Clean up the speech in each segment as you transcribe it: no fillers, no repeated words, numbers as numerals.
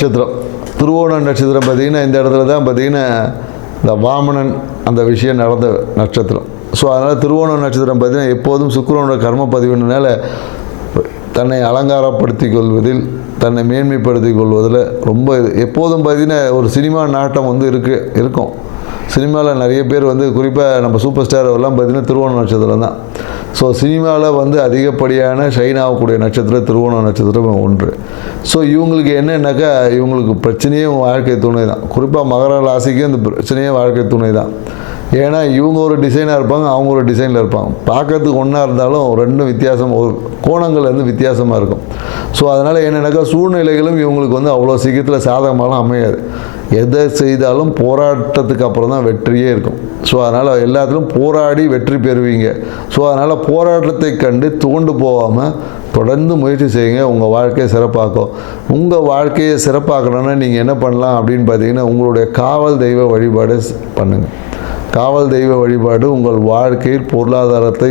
நட்சத்திரம். திருவோணம் நட்சத்திரம் பார்த்திங்கன்னா இந்த இடத்துல தான் பார்த்திங்கன்னா இந்த வாமனன் அந்த விஷயம் நடந்த நட்சத்திரம். ஸோ அதனால் திருவோணம் நட்சத்திரம் பார்த்திங்கன்னா எப்போதும் சுக்கிரனோட கர்ம பதிவுனால தன்னை அலங்காரப்படுத்தி கொள்வதில், தன்னை மேன்மைப்படுத்தி கொள்வதில் ரொம்ப எப்போதும் பார்த்திங்கன்னா ஒரு சினிமா நாட்டம் வந்து இருக்கும். சினிமாவில் நிறைய பேர் வந்து குறிப்பாக நம்ம சூப்பர் ஸ்டார் எல்லாம் பார்த்திங்கன்னா திருவோணம் நட்சத்திரம் தான். ஸோ சினிமாவில் வந்து அதிகப்படியான ஷைன் ஆகக்கூடிய நட்சத்திரம் திருவோணம் நட்சத்திரம் ஒன்று. ஸோ இவங்களுக்கு என்னன்னாக்கா இவங்களுக்கு பிரச்சனையே வாழ்க்கை துணை தான். குறிப்பாக மகர ராசிக்கு அந்த பிரச்சனையே வாழ்க்கை துணை தான். ஏன்னா இவங்க ஒரு டிசைனாக இருப்பாங்க, அவங்க ஒரு டிசைனில் இருப்பாங்க. பார்க்கறதுக்கு ஒன்றா இருந்தாலும் ரெண்டும் வித்தியாசம், ஒரு கோணங்கள் வந்து வித்தியாசமாக இருக்கும். ஸோ அதனால் என்னென்னாக்கா சூழ்நிலைகளும் இவங்களுக்கு வந்து அவ்வளோ சீக்கிரத்தில் சாதகமாலாம் அமையாது. எதை செய்தாலும் போராட்டத்துக்கு அப்புறம் தான் வெற்றியே இருக்கும். ஸோ அதனால் எல்லாத்திலும் போராடி வெற்றி பெறுவீங்க. ஸோ அதனால் போராட்டத்தை கண்டு துவண்டு போகாமல் தொடர்ந்து முயற்சி செய்யுங்க. உங்கள் வாழ்க்கையை சிறப்பாக்கும். உங்கள் வாழ்க்கையை சிறப்பாக்கணுன்னா நீங்கள் என்ன பண்ணலாம் அப்படின்னு பார்த்தீங்கன்னா, உங்களுடைய காவல் தெய்வ வழிபாடு பண்ணுங்கள். காவல் தெய்வ வழிபாடு உங்கள் வாழ்க்கையில் பொருளாதாரத்தை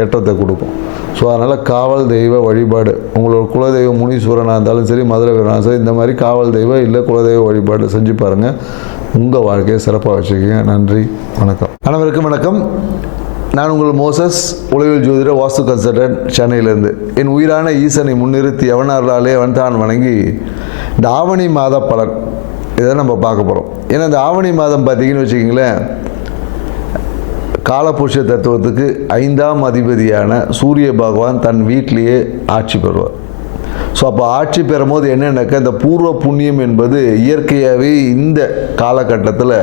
ஏற்றத்தை கொடுக்கும். ஸோ அதனால் காவல் தெய்வ வழிபாடு, உங்களோட குலதெய்வ முனீஸ்வரனாக இருந்தாலும் சரி, மதுரை வீரனாக சரி, இந்த மாதிரி காவல் தெய்வம் இல்லை குலதெய்வ வழிபாடு செஞ்சு பாருங்கள். உங்கள் வாழ்க்கையை சிறப்பாக வச்சுக்கோங்க. நன்றி, வணக்கம். அனைவருக்கும் வணக்கம். நான் உங்கள் மோசஸ், உளவியல் ஜோதிடர், வாஸ்து கன்சல்டன்ட், சென்னையிலேருந்து. என் உயிரான ஈசனை முன்னிறுத்தி எவனார்களாலே அவன் தான் வணங்கி இந்த ஆவணி மாத பலன் இதை நம்ம பார்க்க போகிறோம். ஏன்னா இந்த ஆவணி மாதம் பார்த்திங்கன்னு வச்சுக்கிங்களேன், காலபுருஷ தத்துவத்துக்கு 5ஆம் அதிபதியான சூரிய பகவான் தன் வீட்டிலேயே ஆட்சி பெறுவார். ஸோ அப்போ ஆட்சி பெறும்போது என்னென்னாக்கா இந்த பூர்வ புண்ணியம் என்பது இயற்கையாகவே இந்த காலகட்டத்தில்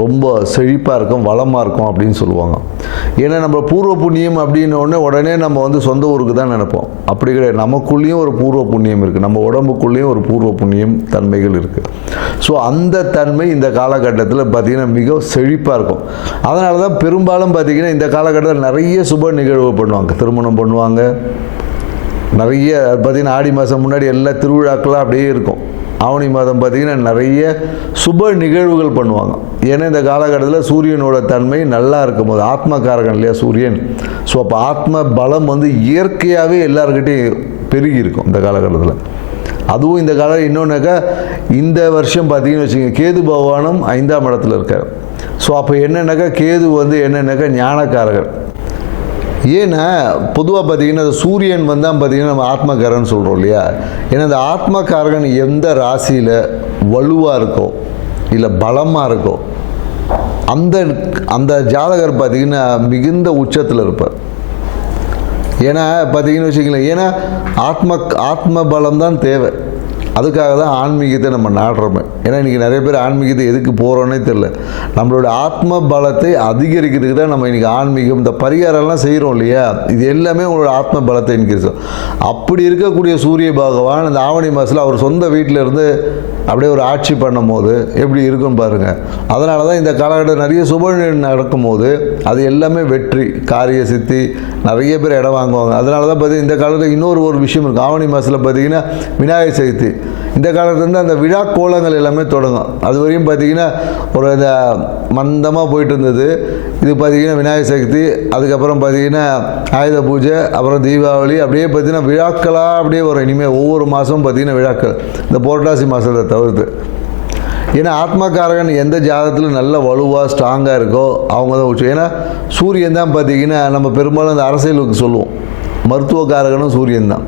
ரொம்ப செழிப்பாக இருக்கும், வளமாக இருக்கும் அப்படின்னு சொல்லுவாங்க. ஏன்னா நம்ம பூர்வ புண்ணியம் அப்படின்னோடனே உடனே நம்ம வந்து சொந்த ஊருக்கு தான் நினைப்போம். அப்படி கிடையாது. நமக்குள்ளேயும் ஒரு பூர்வ புண்ணியம் இருக்குது, நம்ம உடம்புக்குள்ளேயும் ஒரு பூர்வ புண்ணியம் தன்மைகள் இருக்குது. ஸோ அந்த தன்மை இந்த காலகட்டத்தில் பார்த்திங்கன்னா மிக செழிப்பாக இருக்கும். அதனால தான் பெரும்பாலும் பார்த்திங்கன்னா இந்த காலகட்டத்தில் நிறைய சுப நிகழ்வு பண்ணுவாங்க. திருமணம் பண்ணுவாங்க, நிறைய பார்த்திங்கன்னா ஆடி மாதம் முன்னாடி எல்லா திருவிழாக்கெல்லாம் அப்படியே இருக்கும். ஆவணி மாதம் பார்த்திங்கன்னா நிறைய சுப நிகழ்வுகள் பண்ணுவாங்க. ஏன்னா இந்த காலகட்டத்தில் சூரியனோட தன்மை நல்லா இருக்கும்போது, ஆத்மகாரகன் இல்லையா சூரியன். ஸோ அப்போ ஆத்ம பலம் வந்து இயற்கையாகவே எல்லாருக்கிட்டையும் பெருகி இருக்கும் இந்த காலகட்டத்தில். அதுவும் இந்த காலம் இன்னொன்றாக்கா இந்த வருஷம் பார்த்திங்கன்னு வச்சுக்கோங்க, கேது பகவானும் 5ஆம் இடத்துல இருக்கார். ஸோ அப்போ என்னென்னாக்கா கேது வந்து என்னென்னாக்கா ஞானக்காரகர். ஏன்னா பொதுவாக பார்த்திங்கன்னா சூரியன் வந்தால் பார்த்திங்கன்னா நம்ம ஆத்மகாரகன் சொல்கிறோம் இல்லையா. ஏன்னா இந்த ஆத்மகாரகன் எந்த ராசியில் வலுவாக இருக்கோ இல்லை பலமாக இருக்கோ அந்த ஜாதகர் பார்த்திங்கன்னா மிகுந்த உச்சத்தில் இருப்பார். ஏன்னா பார்த்திங்கன்னு வச்சுக்கலாம், ஏன்னா ஆத்ம பலம் தான் தேவை. அதுக்காக தான் ஆன்மீகத்தை நம்ம நாடுறோமே. ஏன்னா இன்றைக்கி நிறைய பேர் ஆன்மீகத்தை எதுக்கு போகிறோன்னே தெரில. நம்மளோட ஆத்ம பலத்தை அதிகரிக்கிறதுக்கு தான் நம்ம இன்றைக்கி ஆன்மீகம் இந்த பரிகாரம்லாம் செய்கிறோம் இல்லையா. இது எல்லாமே உங்களோட ஆத்ம பலத்தை இன்க்ரீஸ். அப்படி இருக்கக்கூடிய சூரிய பகவான் இந்த ஆவணி மாதத்தில் அவர் சொந்த வீட்டில் இருந்து அப்படியே ஒரு ஆட்சி பண்ணும் போது எப்படி இருக்குன்னு பாருங்கள். அதனால தான் இந்த காலகட்டம் நிறைய சுப நடக்கும்போது அது எல்லாமே வெற்றி, காரிய சித்தி, நிறைய பேர் இடம் வாங்குவாங்க. அதனால தான் பார்த்திங்கன்னா இந்த காலத்தில் இன்னொரு விஷயம் இருக்குது. ஆவணி மாதத்தில் பார்த்திங்கன்னா விநாயகர் சதுர்த்தி. இந்த காலத்துலேருந்து அந்த விழா கோலங்கள் எல்லாமே தொடங்கும். அது வரையும் பார்த்திங்கன்னா ஒரு இந்த மந்தமாக போயிட்டு இருந்தது. இது பார்த்திங்கன்னா விநாயகர் சதுர்த்தி, அதுக்கப்புறம் பார்த்திங்கன்னா ஆயுத பூஜை, அப்புறம் தீபாவளி, அப்படியே பார்த்திங்கன்னா விழாக்களாக அப்படியே வரும். இனிமேல் ஒவ்வொரு மாதமும் பார்த்திங்கன்னா விழாக்கள், இந்த புரட்டாசி மாதத்தை தவிர்த்து. ஏன்னா ஆத்மகாரகன் எந்த ஜாதகத்தில் நல்ல வலுவாக ஸ்ட்ராங்காக இருக்கோ அவங்க தான் உச்சம். ஏன்னா சூரியன் தான் பார்த்திங்கன்னா நம்ம பெரும்பாலும் அந்த அரசியலுக்கு சொல்லுவோம், மருத்துவக்காரகனும் சூரியன் தான்.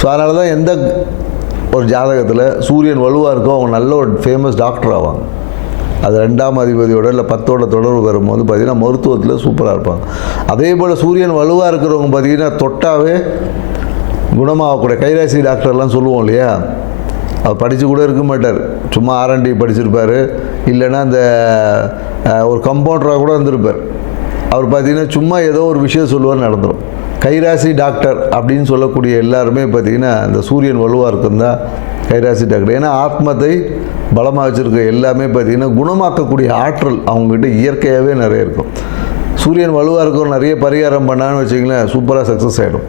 ஸோ அதனால தான் எந்த ஒரு ஜாதகத்தில் சூரியன் வலுவாக இருக்கோ அவங்க நல்ல ஒரு ஃபேமஸ் டாக்டர் ஆவாங்க. அது 2ஆம் அதிபதியோட இல்லை 10ஓட தொடர்பு வரும்போது பார்த்திங்கன்னா மருத்துவத்தில் சூப்பராக இருப்பாங்க. அதே போல் சூரியன் வலுவாக இருக்கிறவங்க பார்த்திங்கன்னா தொட்டாவே குணமாகக்கூடிய கைராசி டாக்டர்லாம் சொல்லுவோம் இல்லையா. அவர் படித்து கூட இருக்க மாட்டார், சும்மா R&D படிச்சிருப்பார், இல்லைன்னா அந்த ஒரு கம்பவுண்டராக கூட இருந்திருப்பார். அவர் பார்த்திங்கன்னா சும்மா ஏதோ ஒரு விஷயம் சொல்லுவார், நடந்துடும். கைராசி டாக்டர் அப்படின்னு சொல்லக்கூடிய எல்லாருமே பார்த்திங்கன்னா இந்த சூரியன் வலுவாக இருக்குன்னு தான் கைராசி டாக்டர். ஏன்னா ஆத்மத்தை பலமாக வச்சுருக்க எல்லாமே பார்த்திங்கன்னா குணமாக்கக்கூடிய ஆற்றல் அவங்ககிட்ட இயற்கையாகவே நிறைய இருக்கும். சூரியன் வலுவாக இருக்கும், நிறைய பரிகாரம் பண்ணான்னு வச்சிங்களேன், சூப்பராக சக்ஸஸ் ஆகிடும்.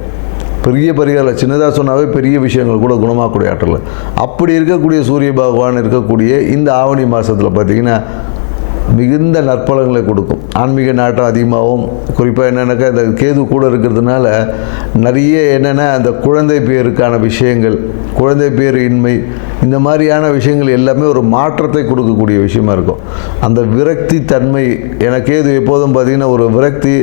பெரிய பரிகாரம் சின்னதாக சொன்னாவே பெரிய விஷயங்கள் கூட குணமாக்கக்கூடிய ஆற்றல். அப்படி இருக்கக்கூடிய சூரிய பகவான் இருக்கக்கூடிய இந்த ஆவணி மாதத்தில் பார்த்திங்கன்னா மிகுந்த நற்பலன்களை கொடுக்கும். ஆன்மீக நாட்டம் அதிகமாகவும், குறிப்பாக என்னென்னாக்கா இந்த கேது கூட இருக்கிறதுனால நிறைய என்னென்னா அந்த குழந்தை பேருக்கான விஷயங்கள், குழந்தை பேர் இன்மை, இந்த மாதிரியான விஷயங்கள் எல்லாமே ஒரு மாற்றத்தை கொடுக்கக்கூடிய விஷயமா இருக்கும். அந்த விரக்தி தன்மை, எனக்கு கேது எப்போதும் பார்த்திங்கன்னா ஒரு விரக்தி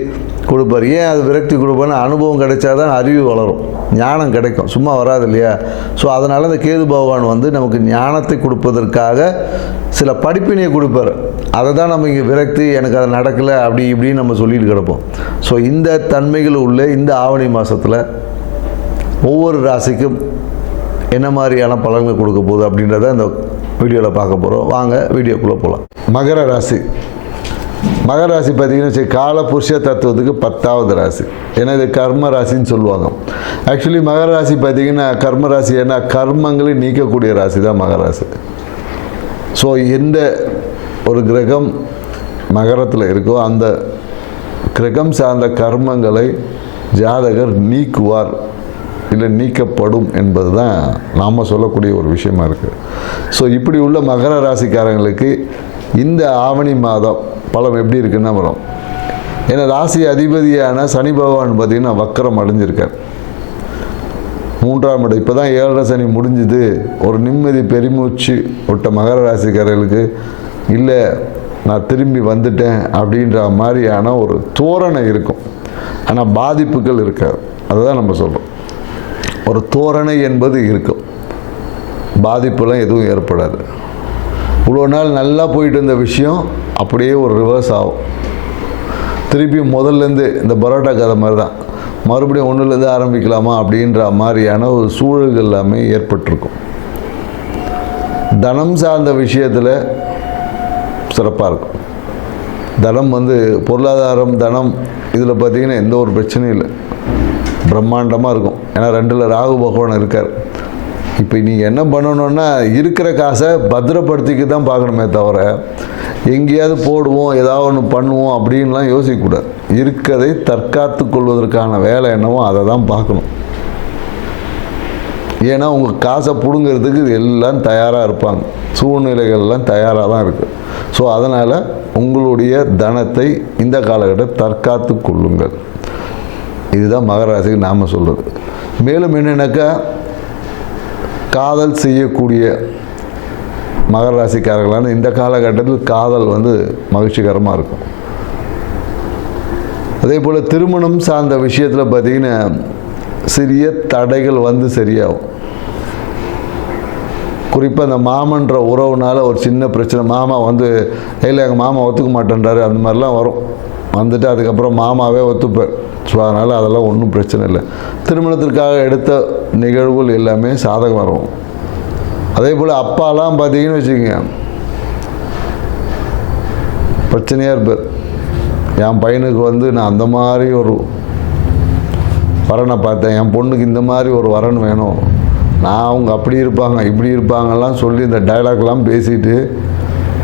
கொடுப்பார். ஏன் அது விரக்தி கொடுப்பார்னா, அனுபவம் கிடைச்சாதான் அறிவு வளரும், ஞானம் கிடைக்கும், சும்மா வராது இல்லையா? ஸோ அதனால் அந்த கேது பகவான் வந்து நமக்கு ஞானத்தை கொடுப்பதற்காக சில படிப்பினையை கொடுப்பார். அதை தான் நம்ம இங்கே விரக்தி, எனக்கு அது நடக்கலை அப்படி இப்படின்னு நம்ம சொல்லிட்டு கிடப்போம். ஸோ இந்த தன்மைகள் உள்ள இந்த ஆவணி மாதத்தில் ஒவ்வொரு ராசிக்கும் என்ன மாதிரியான பலன்கள் கொடுக்க போகுது அப்படின்றத இந்த வீடியோவில் பார்க்க போகிறோம். வாங்க வீடியோக்குள்ளே போகலாம். மகர ராசி. மகர ராசி பார்த்திங்கன்னா காலபுருஷ தத்துவத்துக்கு 10வது ராசி. ஏன்னா இது கர்ம ராசின்னு சொல்லுவாங்க. ஆக்சுவலி மகர ராசி பார்த்திங்கன்னா கர்ம ராசி, ஏன்னா கர்மங்களை நீக்கக்கூடிய ராசி தான் மகர ராசி. ஸோ எந்த ஒரு கிரகம் மகரத்தில் இருக்கோ அந்த கிரகம் சார்ந்த கர்மங்களை ஜாதகர் நீக்குவார், இல்லை நீக்கப்படும் என்பது தான் நாம் சொல்லக்கூடிய ஒரு விஷயமா இருக்குது. ஸோ இப்படி உள்ள மகர ராசிக்காரங்களுக்கு இந்த ஆவணி மாதம் பலம் எப்படி இருக்குன்னா வரும். ஏன்னா ராசி அதிபதியான சனி பகவான் பார்த்திங்கன்னா வக்கரம் அடைஞ்சிருக்கார். 3ஆம் இடம் இப்போ தான் 7.5 சனி முடிஞ்சுது. ஒரு நிம்மதி பெருமூச்சு விட்ட மகர ராசிக்காரர்களுக்கு இல்லை நான் திரும்பி வந்துட்டேன் அப்படின்ற மாதிரியான ஒரு தோரணை இருக்கும். ஆனால் பாதிப்புகள் இருக்காது. அதுதான் நம்ம சொல்கிறோம். ஒரு தோரணை என்பது இருக்கும், பாதிப்புலாம் எதுவும் ஏற்படாது. இவ்வளோ நாள் நல்லா போயிட்டு இருந்த விஷயம் அப்படியே ஒரு ரிவர்ஸ் ஆகும். திருப்பி முதல்லேருந்து இந்த பரோட்டா கதை மாதிரி தான், மறுபடியும் ஒன்றுலேருந்து ஆரம்பிக்கலாமா அப்படின்ற மாதிரியான ஒரு சூழல்கள் எல்லாமே ஏற்பட்டிருக்கும். தனம் சார்ந்த விஷயத்தில் சிறப்பாக இருக்கும். தனம் வந்து பொருளாதாரம், தனம் இதில் பார்த்திங்கன்னா எந்த ஒரு பிரச்சனையும் இல்லை, பிரம்மாண்டமாக இருக்கும். ஏன்னா 2ல் ராகு பகவான் இருக்கார். இப்போ நீங்கள் என்ன பண்ணணுன்னா இருக்கிற காசை பத்திரப்படுத்திக்க தான் பார்க்கணுமே தவிர எங்கேயாவது போடுவோம் ஏதாவது ஒன்று பண்ணுவோம் அப்படின்லாம் யோசிக்கக்கூடாது. இருக்கிறதை தற்காத்து கொள்வதற்கான வேலை என்னவோ அதை தான் பார்க்கணும். ஏன்னா உங்கள் காசை பிடுங்கிறதுக்கு எல்லாம் தயாராக இருப்பாங்க, சூழ்நிலைகள்லாம் தயாராக தான் இருக்குது. ஸோ அதனால் உங்களுடைய தனத்தை இந்த காலகட்டத்தை தற்காத்து கொள்ளுங்கள். இதுதான் மகர ராசிக்கு நாம் சொல்கிறது. மேலும் என்னென்னாக்கா காதல் செய்யக்கூடிய மகர ராசிக்காரர்களான இந்த காலகட்டத்தில் காதல் வந்து மகிழ்ச்சிகரமாக இருக்கும். அதே போல் திருமணம் சார்ந்த விஷயத்தில் பார்த்திங்கன்னா சிறிய தடைகள் வந்து சரியாகும். குறிப்பாக அந்த மாமன்ற உறவுனால் ஒரு சின்ன பிரச்சனை, மாமா வந்து இல்லை எங்கள் மாமா ஒத்துக்க மாட்டேன்றாரு, அந்த மாதிரிலாம் வரும். வந்துட்டு அதுக்கப்புறம் மாமாவே ஒத்துப்பார். ஸோ அதனால் அதெல்லாம் ஒன்றும் பிரச்சனை இல்லை. திருமணத்திற்காக எடுத்த நிகழ்வுகள் எல்லாமே சாதகம் வரும். அதே போல் அப்பாலாம் பார்த்தீங்கன்னு வச்சுக்கோங்க பிரச்சனையாக இருப்பார். என் பையனுக்கு வந்து நான் அந்த மாதிரி ஒரு வரனை பார்த்தேன், என் பொண்ணுக்கு இந்த மாதிரி ஒரு வரன் வேணும், நான் அவங்க அப்படி இருப்பாங்க இப்படி இருப்பாங்கலாம் சொல்லி இந்த டைலாக்லாம் பேசிட்டு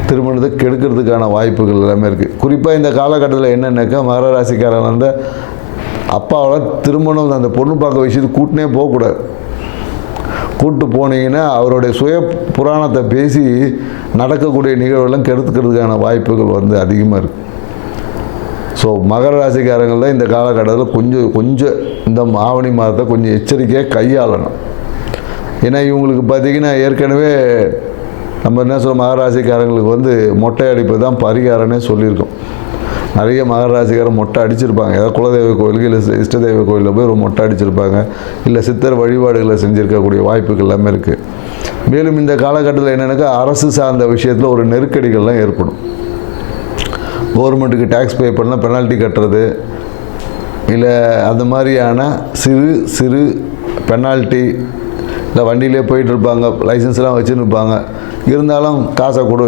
திருமணத்தை கெடுக்கிறதுக்கான வாய்ப்புகள் எல்லாமே இருக்குது. குறிப்பாக இந்த காலகட்டத்தில் என்னென்னாக்கா மகர ராசிக்காரன் வந்து அப்பாவோட திருமணம் அந்த பொண்ணு பார்க்க விஷயத்துக்கு கூட்டினே போகக்கூடாது. கூப்பிட்டு போனீங்கன்னா அவருடைய சுய புராணத்தை பேசி நடக்கக்கூடிய நிகழ்வுலாம் கெடுத்துக்கிறதுக்கான வாய்ப்புகள் வந்து அதிகமாக இருக்குது. ஸோ மகர ராசிக்காரங்களில் இந்த காலகட்டத்தில் கொஞ்சம் இந்த ஆவணி மாதத்தை கொஞ்சம் எச்சரிக்கையாக கையாளணும். ஏன்னா இவங்களுக்கு பார்த்திங்கன்னா ஏற்கனவே நம்ம என்ன சொல்ல மகர ராசிக்காரங்களுக்கு வந்து மொட்டை அடிப்பு தான் பரிகாரம்னே சொல்லியிருக்கோம். நிறைய மகர ராசிக்காரன் மொட்டை அடிச்சிருப்பாங்க. ஏதாவது குலதெய்வ கோயிலுக்கு இல்லை இஷ்டதெய்வ கோயிலில் போய் ஒரு மொட்டை அடிச்சிருப்பாங்க, இல்லை சித்தர் வழிபாடுகளை செஞ்சுருக்கக்கூடிய வாய்ப்புகள் எல்லாமே இருக்குது. மேலும் இந்த காலகட்டத்தில் என்னென்னாக்கா அரசு சார்ந்த விஷயத்தில் ஒரு நெருக்கடிகள்லாம் ஏற்படும். கவர்மெண்ட்டுக்கு டேக்ஸ் பே பண்ணால் பெனால்ட்டி கட்டுறது, இல்லை அந்த மாதிரியான சிறு பெனால்ட்டி, இல்லை வண்டியிலே போயிட்டுருப்பாங்க, லைசன்ஸ்லாம் வச்சுன்னு இருப்பாங்க, இருந்தாலும் காசை கொடு,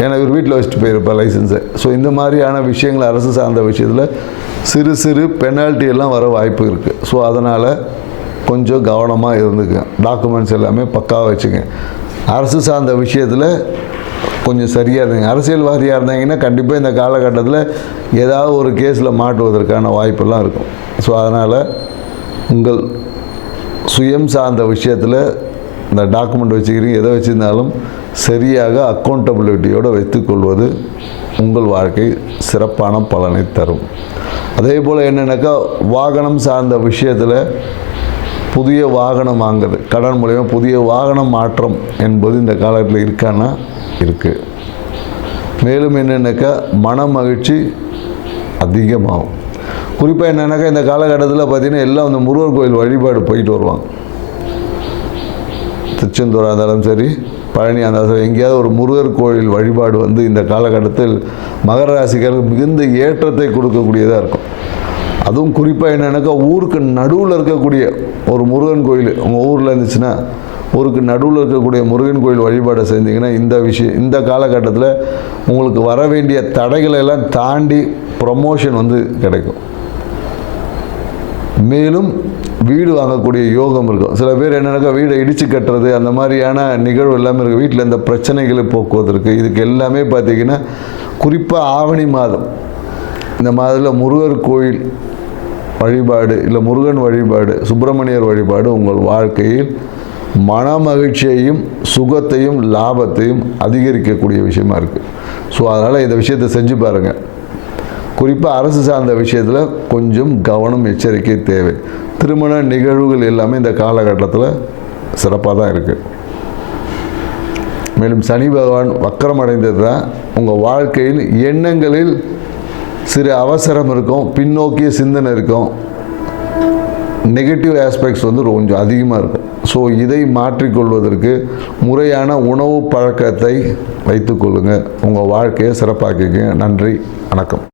ஏன்னா இவர் வீட்டில் வச்சுட்டு போயிருப்பா லைசன்ஸை. ஸோ இந்த மாதிரியான விஷயங்கள் அரசு சார்ந்த விஷயத்தில் சிறு பெனால்ட்டி எல்லாம் வர வாய்ப்பு இருக்குது. ஸோ அதனால் கொஞ்சம் கவனமாக இருந்துங்க. டாக்குமெண்ட்ஸ் எல்லாமே பக்காவாக வச்சுங்க. அரசு சார்ந்த விஷயத்தில் கொஞ்சம் சரியாக இருந்தீங்க. அரசியல்வாதியாக இருந்தீங்கன்னா கண்டிப்பாக இந்த காலகட்டத்தில் ஏதாவது ஒரு கேஸில் மாட்டுவதற்கான வாய்ப்பெல்லாம் இருக்கும். ஸோ அதனால் உங்கள் சுயம் சார்ந்த விஷயத்தில் இந்த டாக்குமெண்ட் வச்சுக்கிறீங்க, எதை வச்சுருந்தாலும் சரியாக அக்கௌண்டபிலிட்டியோடு வைத்துக்கொள்வது உங்கள் வாழ்க்கை சிறப்பான பலனை தரும். அதே போல் என்னென்னாக்கா வாகனம் சார்ந்த விஷயத்தில் புதிய வாகனம் வாங்குறது, கடன் மூலயமா புதிய வாகனம் மாற்றம் என்பது இந்த காலத்தில் இருக்கான்னா இருக்குது. மேலும் என்னென்னாக்கா மன மகிழ்ச்சி அதிகமாகும். குறிப்பாக என்னென்னாக்கா இந்த காலகட்டத்தில் பார்த்திங்கன்னா எல்லாம் அந்த முருகர் கோயில் வழிபாடு போயிட்டு வருவாங்க. திருச்செந்தூராக இருந்தாலும் சரி, பழனியாக இருந்தாலும் சரி, எங்கேயாவது ஒரு முருகர் கோயில் வழிபாடு வந்து இந்த காலகட்டத்தில் மகர ராசிக்காரருக்கு மிகுந்த ஏற்றத்தை கொடுக்கக்கூடியதாக இருக்கும். அதுவும் குறிப்பாக என்னென்னாக்கா ஊருக்கு நடுவில் இருக்கக்கூடிய ஒரு முருகன் கோயில் உங்கள் ஊரில் இருந்துச்சுன்னா, ஊருக்கு நடுவில் இருக்கக்கூடிய முருகன் கோயில் வழிபாடை செஞ்சிங்கன்னா இந்த காலகட்டத்தில் உங்களுக்கு வர வேண்டிய தடைகளை எல்லாம் தாண்டி ப்ரமோஷன் வந்து கிடைக்கும். மேலும் வீடு வாங்கக்கூடிய யோகம் இருக்கும். சில பேர் என்னென்னாக்கா வீடை இடித்து கட்டுறது அந்த மாதிரியான நிகழ்வு எல்லாமே இருக்குது. வீட்டில் இந்த பிரச்சனைகளை போக்குவதற்கு இதுக்கு எல்லாமே பார்த்திங்கன்னா குறிப்பாக ஆவணி மாதம் இந்த மாதத்தில் முருகர் கோயில் வழிபாடு இல்லை முருகன் வழிபாடு, சுப்பிரமணியர் வழிபாடு உங்கள் வாழ்க்கையில் மன மகிழ்ச்சியையும் சுகத்தையும் லாபத்தையும் அதிகரிக்கக்கூடிய விஷயமா இருக்குது. ஸோ அதனால் இந்த விஷயத்தை செஞ்சு பாருங்கள். குறிப்பாக அரசு சார்ந்த விஷயத்தில் கொஞ்சம் கவனம் எச்சரிக்கை தேவை. திருமண நிகழ்வுகள் எல்லாமே இந்த காலகட்டத்தில் சிறப்பாக தான் இருக்குது. மேலும் சனி பகவான் வக்கரமடைந்தது தான் உங்கள் வாழ்க்கையில் எண்ணங்களில் சிறு அவசரம் இருக்கும், பின்னோக்கிய சிந்தனை இருக்கும், நெகட்டிவ் ஆஸ்பெக்ட்ஸ் வந்து கொஞ்சம் அதிகமாக இருக்கும். ஸோ இதை மாற்றிக்கொள்வதற்கு முறையான உணவு பழக்கத்தை வைத்துக்கொள்ளுங்கள். உங்கள் வாழ்க்கையை சிறப்பாக்கிக்கங்க. நன்றி, வணக்கம்.